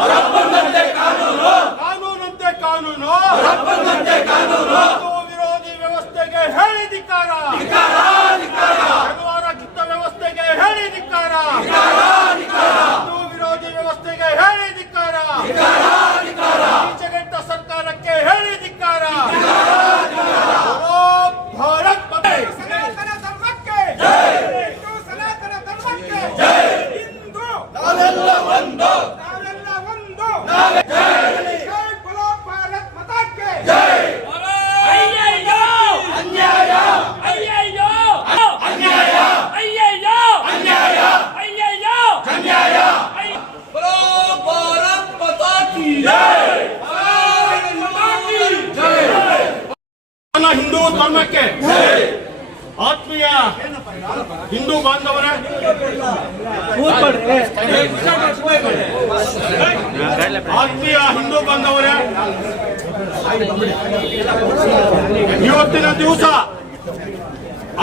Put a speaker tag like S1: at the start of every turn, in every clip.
S1: ಕಾನೂನು. ಕಾನೂನಂತೆ ಕಾನೂನು. ಹಿಂದೂ ವಿರೋಧಿ ವ್ಯವಸ್ಥೆಗೆ ಹೇಳಿ ಧಿಕ್ಕಾರ ಶನಿವಾರ ಕಿತ್ತ ವ್ಯವಸ್ಥೆಗೆ ಹೇಳಿ ಧಿಕ್ಕಾರ ಹಿಂದೂ ವಿರೋಧಿ ವ್ಯವಸ್ಥೆಗೆ ಹೇಳಿ ಧಿಕ್ಕಾರ ಈಚೆಗೆಟ್ಟ ಸರ್ಕಾರಕ್ಕೆ ಹೇಳಿ ಧಿಕ್ಕಾರ ಓ ಭಾರತ್ ಮಾತೆ
S2: ಸನಾತನ ಧರ್ಮಕ್ಕೆ ಹಿಂದೂ ಸನಾತನ ಧರ್ಮಕ್ಕೆ ಹಿಂದೂ
S1: ನಾವೆಲ್ಲ ಒಂದು
S2: ನಾವೆಲ್ಲ ಒಂದು ಜೈ ಬೋಲೋ ಭಾರತ್ ಮಾತಾಕ್ಕೆ
S1: ಅಯ್ಯಯ್ಯೋ ಅನ್ಯಾಯ ಅಯ್ಯಯ್ಯೋ ಅನ್ಯಾಯ ಅಯ್ಯಯ್ಯೋ ಅನ್ಯಾಯ ಅಯ್ಯಯ್ಯೋ ಅನ್ಯಾಯ ಬರೋ ಭಾರತ್ ಮಾತಾ ಕಿ ಜೈ ಭಾರತ್ ಮಾತಾ ಕಿ ಜೈ
S3: ನನ್ನ ಹಿಂದೂ ಧರ್ಮಕ್ಕೆ ಆತ್ಮೀಯ ಹಿಂದೂ ಬಾಂಧವರೇ. ಆತ್ಮೀಯ ಹಿಂದೂ ಬಾಂಧವರೇ, ಇವತ್ತಿನ ದಿವಸ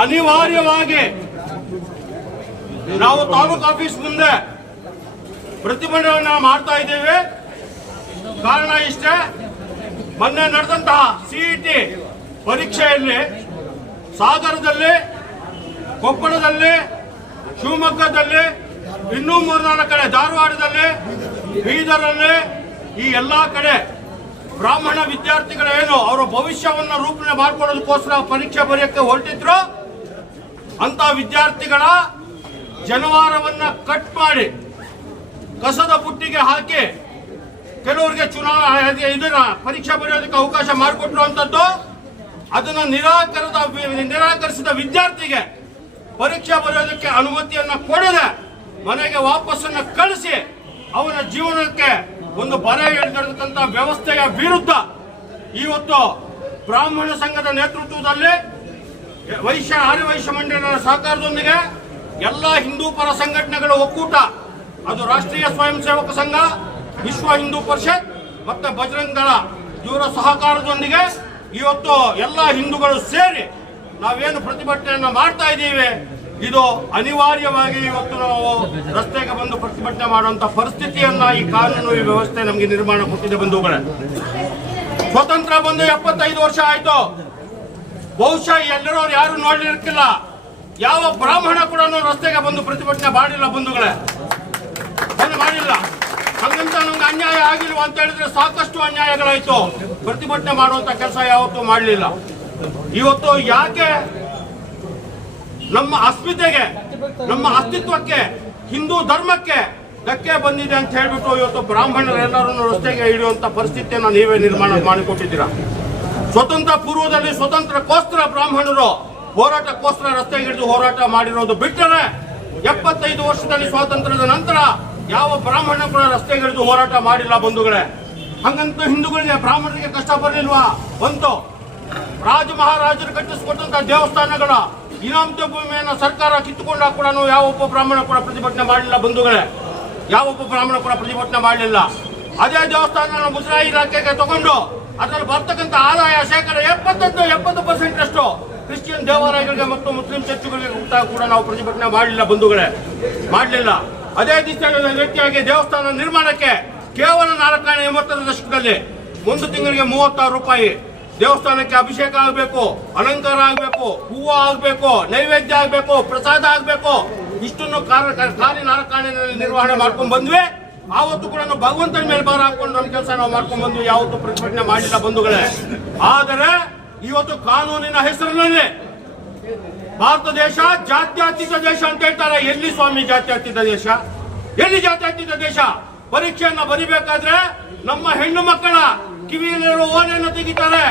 S3: ಅನಿವಾರ್ಯವಾಗಿ ನಾವು ತಾಲೂಕು ಆಫೀಸ್ ಮುಂದೆ ಪ್ರತಿಭಟನೆಯನ್ನ ಮಾಡ್ತಾ ಇದ್ದೇವೆ. ಕಾರಣ ಇಷ್ಟೇ, ಮೊನ್ನೆ ನಡೆದಂತಹ ಸಿಇಟಿ ಪರೀಕ್ಷೆಯಲ್ಲಿ ಸಾಗರದಲ್ಲಿ ಕೊಪ್ಪಳದಲ್ಲಿ, ಶಿವಮೊಗ್ಗದಲ್ಲಿ, ಇನ್ನೂ ಮೂರ್ನಾಲ್ಕು ಕಡೆ, ಧಾರವಾಡದಲ್ಲಿ, ಬೀದರಲ್ಲಿ, ಈ ಎಲ್ಲಾ ಕಡೆ ಬ್ರಾಹ್ಮಣ ವಿದ್ಯಾರ್ಥಿಗಳೇನು ಅವರ ಭವಿಷ್ಯವನ್ನ ರೂಪಣೆ ಮಾಡ್ಕೊಳ್ಳೋದಕ್ಕೋಸ್ಕರ ಪರೀಕ್ಷೆ ಬರೆಯಕ್ಕೆ ಹೊರಟಿದ್ರು? ಅಂತ ವಿದ್ಯಾರ್ಥಿಗಳ ಜನವಾರವನ್ನ ಕಟ್ ಮಾಡಿ ಕಸದ ಬುಟ್ಟಿಗೆ ಹಾಕಿ ಕೆಲವರಿಗೆ ಚುನಾವಣೆ ಇದನ್ನ ಪರೀಕ್ಷೆ ಬರೆಯೋದಕ್ಕೆ ಅವಕಾಶ ಮಾಡಿಕೊಟ್ರು ಅಂತದ್ದು, ಅದನ್ನ ನಿರಾಕರದ ನಿರಾಕರಿಸಿದ ವಿದ್ಯಾರ್ಥಿಗೆ ಪರೀಕ್ಷೆ ಬರೆಯೋದಕ್ಕೆ ಅನುಮತಿಯನ್ನ ಕೊಡದೆ ಮನೆಗೆ ವಾಪಸ್ಸನ್ನು ಕಳಿಸಿ ಅವನ ಜೀವನಕ್ಕೆ ಒಂದು ಬರ ಎಳೆದಿರತಕ್ಕಂಥ ವ್ಯವಸ್ಥೆಯ ವಿರುದ್ಧ ಇವತ್ತು ಬ್ರಾಹ್ಮಣ ಸಂಘದ ನೇತೃತ್ವದಲ್ಲಿ ವೈಶ್ಯ ಆರ್ಯ ವೈಶ್ಯ ಮಂಡಳಿಯ ಸಹಕಾರದೊಂದಿಗೆ ಎಲ್ಲ ಹಿಂದೂ ಪರ ಸಂಘಟನೆಗಳ ಒಕ್ಕೂಟ, ಅದು ರಾಷ್ಟ್ರೀಯ ಸ್ವಯಂ ಸೇವಕ ಸಂಘ, ವಿಶ್ವ ಹಿಂದೂ ಪರಿಷತ್ ಮತ್ತು ಬಜರಂಗ ದಳ ಇವರ ಸಹಕಾರದೊಂದಿಗೆ ಇವತ್ತು ಎಲ್ಲ ಹಿಂದೂಗಳು ಸೇರಿ ನಾವೇನು ಪ್ರತಿಭಟನೆಯನ್ನು ಮಾಡ್ತಾ ಇದ್ದೀವಿ, ಇದು ಅನಿವಾರ್ಯವಾಗಿ ಇವತ್ತು ನಾವು ರಸ್ತೆಗೆ ಬಂದು ಪ್ರತಿಭಟನೆ ಮಾಡುವಂತ ಪರಿಸ್ಥಿತಿಯನ್ನ ಈ ಕಾನೂನು ಈ ವ್ಯವಸ್ಥೆ ನಮಗೆ ನಿರ್ಮಾಣ ಕೊಟ್ಟಿದೆ ಬಂಧುಗಳೇ. ಸ್ವತಂತ್ರ ಬಂದು ಎಪ್ಪತ್ತೈದು ವರ್ಷ ಆಯ್ತು. ಬಹುಶಃ ಎಲ್ಲರೂ ಯಾರು ನೋಡ್ಲಿಕ್ಕಿಲ್ಲ. ಯಾವ ಬ್ರಾಹ್ಮಣ ಕೂಡ ರಸ್ತೆಗೆ ಬಂದು ಪ್ರತಿಭಟನೆ ಮಾಡಿಲ್ಲ ಬಂಧುಗಳೇ. ಬಂದು ಮಾಡಿಲ್ಲ. ಹಂಗಂತ ನಮ್ಗೆ ಅನ್ಯಾಯ ಆಗಿಲ್ವಾ ಅಂತ ಹೇಳಿದ್ರೆ ಸಾಕಷ್ಟು ಅನ್ಯಾಯಗಳಾಯ್ತು. ಪ್ರತಿಭಟನೆ ಮಾಡುವಂತ ಕೆಲಸ ಯಾವತ್ತೂ ಮಾಡಲಿಲ್ಲ. ಇವತ್ತು ಯಾಕೆ ನಮ್ಮ ಅಸ್ಮಿತೆಗೆ, ನಮ್ಮ ಅಸ್ತಿತ್ವಕ್ಕೆ, ಹಿಂದೂ ಧರ್ಮಕ್ಕೆ ಧಕ್ಕೆ ಬಂದಿದೆ ಅಂತ ಹೇಳ್ಬಿಟ್ಟು ಇವತ್ತು ಬ್ರಾಹ್ಮಣರೆಲ್ಲರನ್ನು ರಸ್ತೆಗೆ ಹಿಡಿಯುವಂತ ಪರಿಸ್ಥಿತಿಯನ್ನು ನೀವೇ ನಿರ್ಮಾಣ ಮಾಡಿಕೊಟ್ಟಿದ್ದೀರಾ? ಸ್ವತಂತ್ರ ಪೂರ್ವದಲ್ಲಿ ಸ್ವತಂತ್ರಕ್ಕೋಸ್ಕರ ಬ್ರಾಹ್ಮಣರು ಹೋರಾಟಕ್ಕೋಸ್ಕರ ರಸ್ತೆಗೆ ಹಿಡಿದು ಹೋರಾಟ ಮಾಡಿರೋದು ಬಿಟ್ಟರೆ ಎಪ್ಪತ್ತೈದು ವರ್ಷದಲ್ಲಿ ಸ್ವಾತಂತ್ರ್ಯದ ನಂತರ ಯಾವ ಬ್ರಾಹ್ಮಣ ಕೂಡ ರಸ್ತೆಗಿಳಿದು ಹೋರಾಟ ಮಾಡಿಲ್ಲ ಬಂಧುಗಳೇ. ಹಂಗಂತ ಹಿಂದೂಗಳಿಗೆ ಬ್ರಾಹ್ಮಣರಿಗೆ ಕಷ್ಟ ಬರಲಿಲ್ವಾ? ಬಂತು. ರಾಜ ಮಹಾರಾಜರು ಕಟ್ಟಿಸಿಕೊಟ್ಟಂತಹ ದೇವಸ್ಥಾನಗಳ ಇನಾಮತ ಭೂಮಿಯನ್ನು ಸರ್ಕಾರ ಕಿತ್ತುಕೊಂಡ ಕೂಡ ಯಾವ ಒಬ್ಬ ಬ್ರಾಹ್ಮಣ ಕೂಡ ಪ್ರತಿಭಟನೆ ಮಾಡಲಿಲ್ಲ ಬಂಧುಗಳೇ. ಯಾವೊಬ್ಬ ಬ್ರಾಹ್ಮಣ ಕೂಡ ಪ್ರತಿಭಟನೆ ಮಾಡಲಿಲ್ಲ. ಅದೇ ದೇವಸ್ಥಾನ ಮುಜರಾಯಿ ಇಲಾಖೆಗೆ ತಗೊಂಡು ಅದರಲ್ಲಿ ಬರ್ತಕ್ಕಂಥ ಆದಾಯ ಶೇಕಡ ಎಪ್ಪತ್ತೊಂದು, ಎಪ್ಪತ್ತು ಪರ್ಸೆಂಟ್ ಅಷ್ಟು ಕ್ರಿಶ್ಚಿಯನ್ ದೇವಾಲಯಗಳಿಗೆ ಮತ್ತು ಮುಸ್ಲಿಂ ಚರ್ಚ್ಗಳಿಗೆ ಕೂಡ- ನಾವು ಪ್ರತಿಭಟನೆ ಮಾಡಲಿಲ್ಲ ಬಂಧುಗಳೇ. ಮಾಡಲಿಲ್ಲ. ಅದೇ ರೀತಿಯಾಗಿ ದೇವಸ್ಥಾನ ನಿರ್ಮಾಣಕ್ಕೆ ಕೇವಲ ನಾಲ್ಕಾಯಿ ಎಂಬತ್ತರ ದಶಕದಲ್ಲಿ ಒಂದು ತಿಂಗಳಿಗೆ ಮೂವತ್ತಾರು ರೂಪಾಯಿ ದೇವಸ್ಥಾನಕ್ಕೆ ಅಭಿಷೇಕ ಆಗಬೇಕು, ಅಲಂಕಾರ ಆಗಬೇಕು, ಹೂವು ಆಗಬೇಕು, ನೈವೇದ್ಯ ಆಗಬೇಕು, ಪ್ರಸಾದ ಆಗಬೇಕು. ಇಷ್ಟನ್ನು ಕಾರ್ಯ ನಾರಕಾಣಿನಲ್ಲಿ ನಿರ್ವಹಣೆ ಮಾಡ್ಕೊಂಡು ಬಂದ್ವಿ. ಆವತ್ತು ಕೂಡ ಭಗವಂತನ ಮೇಲೆ ಭಾರ ಹಾಕೊಂಡು ನಮ್ಮ ಕೆಲಸ ನಾವು ಮಾಡ್ಕೊಂಡು ಬಂದ್ವಿ. ಯಾವತ್ತು ಪ್ರತಿಭಟನೆ ಮಾಡಿಲ್ಲ ಬಂಧುಗಳೇ. ಆದರೆ ಇವತ್ತು ಕಾನೂನಿನ ಹೆಸರಿನಲ್ಲಿ ಭಾರತ ದೇಶ ಜಾತ್ಯತೀತ ದೇಶ ಅಂತ ಹೇಳ್ತಾರೆ. ಎಲ್ಲಿ ಸ್ವಾಮಿ ಜಾತ್ಯತೀತ ದೇಶ? ಎಲ್ಲಿ ಜಾತ್ಯತೀತ ದೇಶ? ಪರೀಕ್ಷೆಯನ್ನ ಬರಿಬೇಕಾದ್ರೆ ನಮ್ಮ ಹೆಣ್ಣು ಮಕ್ಕಳ ಕಿವಿಯಲ್ಲಿರುವ ಓನೆಯನ್ನು ತೆಗಿತಾರೆ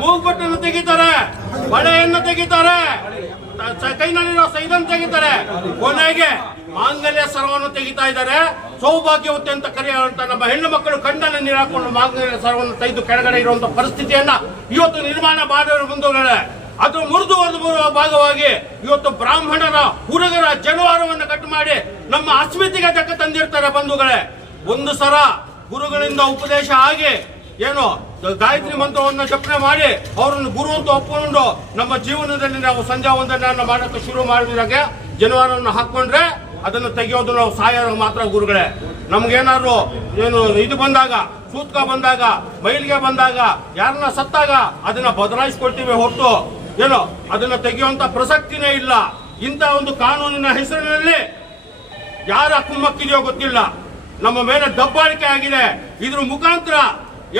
S3: ಮೂಗ್ಬಟ್ಟನ್ನು ತೆಗಿತಾರೆ, ಬಳೆಯನ್ನು ತೆಗಿತಾರೆ ಕೈನಲ್ಲಿರುವ ಸೈದನ್ನು ತೆಗಿತಾರೆ. ಕೊನೆಗೆ ಮಾಂಗಲ್ಯ ಸರವನ್ನು ತೆಗಿತಾ ಇದ್ದಾರೆ. ಸೌಭಾಗ್ಯವತಿ ಅಂತ ಕರೆಯುವಂತ ನಮ್ಮ ಹೆಣ್ಣು ಮಕ್ಕಳು ಕಣ್ಣನ್ನು ನೀರಾಕೊಂಡು ಮಾಂಗಲ್ಯ ಸರವನ್ನು ತೆಗೆದು ಕೆಳಗಡೆ ಇರುವಂತ ಪರಿಸ್ಥಿತಿಯನ್ನ ಇವತ್ತು ನಿರ್ಮಾಣ ಮಾಡಿರೋ ಮುಂದುಗಡೆ ಅದು ಮುರಿದು ಬರುವ ಭಾಗವಾಗಿ ಇವತ್ತು ಬ್ರಾಹ್ಮಣರ ಹುಡುಗರ ಜನವಾರವನ್ನು ಕಟ್ ಮಾಡಿ ನಮ್ಮ ಅಸ್ಮಿತಿಗೆ ತಕ್ಕ ತಂದಿರ್ತಾರೆ ಬಂಧುಗಳೇ. ಒಂದು ಸರ ಗುರುಗಳಿಂದ ಉಪದೇಶ ಆಗಿ ಏನು ಗಾಯತ್ರಿ ಮಂತ್ರವನ್ನು ಜಪನೆ ಮಾಡಿ ಅವರನ್ನು ಗುರು ಅಂತ ಒಪ್ಪಿಕೊಂಡು ನಮ್ಮ ಜೀವನದಲ್ಲಿ ನಾವು ಸಂಧ್ಯಾ ವಂದನೆಯನ್ನು ಮಾಡೋಕ್ಕೆ ಶುರು ಮಾಡಿದಾಗ ಜನವಾರವನ್ನು ಹಾಕೊಂಡ್ರೆ ಅದನ್ನು ತೆಗೆಯೋದು ನಾವು ಸಾಯೋರು ಮಾತ್ರ ಗುರುಗಳೇ. ನಮ್ಗೇನಾದ್ರು ಏನು ಇದು ಬಂದಾಗ, ಸೂತ್ಕ ಬಂದಾಗ, ಮೈಲಿಗೆ ಬಂದಾಗ, ಯಾರನ್ನ ಸತ್ತಾಗ ಅದನ್ನ ಬದಲಾಯಿಸ್ಕೊಳ್ತೀವಿ ಹೊರತು. ಏನು, ಅದನ್ನ ತೆಗೆಯುವಂತ ಪ್ರಸಕ್ತಿನೇ ಇಲ್ಲ. ಇಂಥ ಒಂದು ಕಾನೂನಿನ ಹೆಸರಿನಲ್ಲಿ ಯಾರ ಕುಮ್ಮಕ್ಕಿದೆಯೋ ಗೊತ್ತಿಲ್ಲ. ನಮ್ಮ ಮೇಲೆ ದಬ್ಬಾಳಿಕೆ ಆಗಿದೆ. ಇದ್ರ ಮುಖಾಂತರ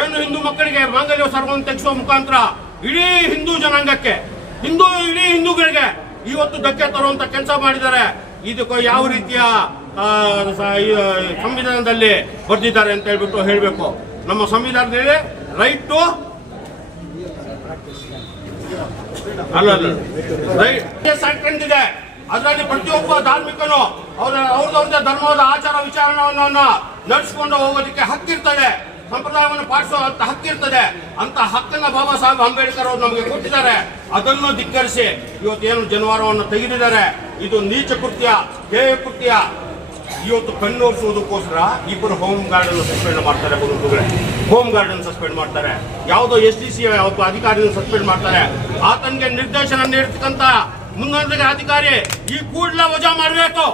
S3: ಏನು ಹಿಂದೂ ಮಕ್ಕಳಿಗೆ ಮಾಂಗಲ್ಯ ಸರ್ವವನ್ನು ತೆಗೆಸುವ ಮುಖಾಂತರ ಇಡೀ ಹಿಂದೂ ಜನಾಂಗಕ್ಕೆ, ಹಿಂದೂ ಇಡೀ ಹಿಂದೂಗಳಿಗೆ ಇವತ್ತು ಧಕ್ಕೆ ತರುವಂತ ಕೆಲಸ ಮಾಡಿದ್ದಾರೆ. ಇದಕ್ಕೆ ಯಾವ ರೀತಿಯ ಸಂವಿಧಾನದಲ್ಲಿ ಬರೆದಿದ್ದಾರೆ ಅಂತ ಹೇಳ್ಬಿಟ್ಟು ಹೇಳಬೇಕು. ನಮ್ಮ ಸಂವಿಧಾನದಲ್ಲಿ ರೈಟ್ ಟು ಅಲ್ಲ ಸಂಕಂಡಿದೆ ಅದರಲ್ಲಿ ಪ್ರತಿಯೊಬ್ಬ ಧಾರ್ಮಿಕನು ಅವ್ರ ಅವ್ರದವ್ರದ್ದೇ ಧರ್ಮದ ಆಚಾರ ವಿಚಾರಣವನ್ನು ನಡೆಸಿಕೊಂಡು ಹೋಗೋದಕ್ಕೆ ಹಕ್ಕಿರ್ತದೆ. ಸಂಪ್ರದಾಯವನ್ನು ಪಾಲಿಸುವಂತ ಹಕ್ಕಿರ್ತದೆ ಅಂತ ಹಕ್ಕನ್ನ ಬಾಬಾ ಸಾಹೇಬ್ ಅಂಬೇಡ್ಕರ್ ಅವರು ನಮಗೆ ಕೊಟ್ಟಿದ್ದಾರೆ. ಅದನ್ನು ಧಿಕ್ಕರಿಸಿ ಇವತ್ತೇನು ಜನವಾರವನ್ನು ತೆಗೆದಿದ್ದಾರೆ. ಇದು ನೀಚ ಕೃತ್ಯ ಹೇಯ ಕೃತ್ಯ. ಇವತ್ತು ಕಣ್ಣೋರ್ಸುವುದಕ್ಕೋಸ್ಕರ ಇಬ್ಬರು ಹೋಮ್ ಗಾರ್ಡನ್ ಸಸ್ಪೆಂಡ್ ಮಾಡ್ತಾರೆ ಬಂಧುಗಳೇ. ಹೋಮ್ ಗಾರ್ಡನ್ ಸಸ್ಪೆಂಡ್ ಮಾಡ್ತಾರೆ. ಯಾವುದೋ ಎಸ್ ಡಿ ಸಿ ಒಬ್ಬ ಅಧಿಕಾರಿನ ಸಸ್ಪೆಂಡ್ ಮಾಡ್ತಾರೆ. ಆತನಿಗೆ ನಿರ್ದೇಶನ ನೀಡತಕ್ಕಂತ ಮುಂದಿನ ಅಧಿಕಾರಿ ಈ ಕೂಡಲೇ ವಜಾ ಮಾಡಬೇಕು.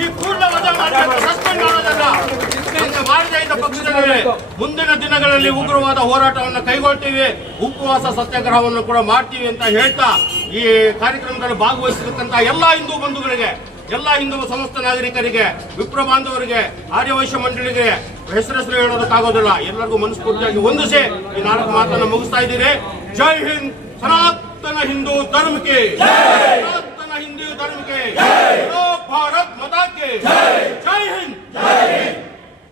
S3: ಈ ಕೂಡಲೇ ವಜಾ ಮಾಡಬೇಕು. ಮುಂದಿನ ದಿನಗಳಲ್ಲಿ ಉಗ್ರವಾದ ಹೋರಾಟವನ್ನು ಕೈಗೊಳ್ತೀವಿ, ಉಪವಾಸ ಸತ್ಯಾಗ್ರಹವನ್ನು ಕೂಡ ಮಾಡ್ತೀವಿ ಅಂತ ಹೇಳ್ತಾ ಈ ಕಾರ್ಯಕ್ರಮದಲ್ಲಿ ಭಾಗವಹಿಸಿರತಕ್ಕಂತಹ ಎಲ್ಲ ಹಿಂದೂ ಬಂಧುಗಳಿಗೆ, ಎಲ್ಲ ಹಿಂದೂ ಸಮಸ್ತ ನಾಗರಿಕರಿಗೆ, ವಿಪ್ರ ಬಾಂಧವರಿಗೆ, ಆರ್ಯವೈಶ್ಯ ಮಂಡಳಿಗೆ ಹೆಸರು ಹೇಳೋದಕ್ಕಾಗೋದಿಲ್ಲ ಎಲ್ಲರಿಗೂ ಮನಸ್ಫೂರ್ತಿಯಾಗಿ ಹೊಂದಿಸಿ ಈ ನಾಲ್ಕು ಮಾತನ್ನು ಮುಗಿಸ್ತಾ ಇದ್ದೀರಿ. ಜೈ ಹಿಂದ್, ಸನಾತನ ಹಿಂದೂ ಧರ್ಮಕ್ಕೆ ಸನಾತನ ಹಿಂದೂ ಧರ್ಮಕ್ಕೆ ಜೈ! ಭಾರತ್ ಮತಾಕ್ಕೆ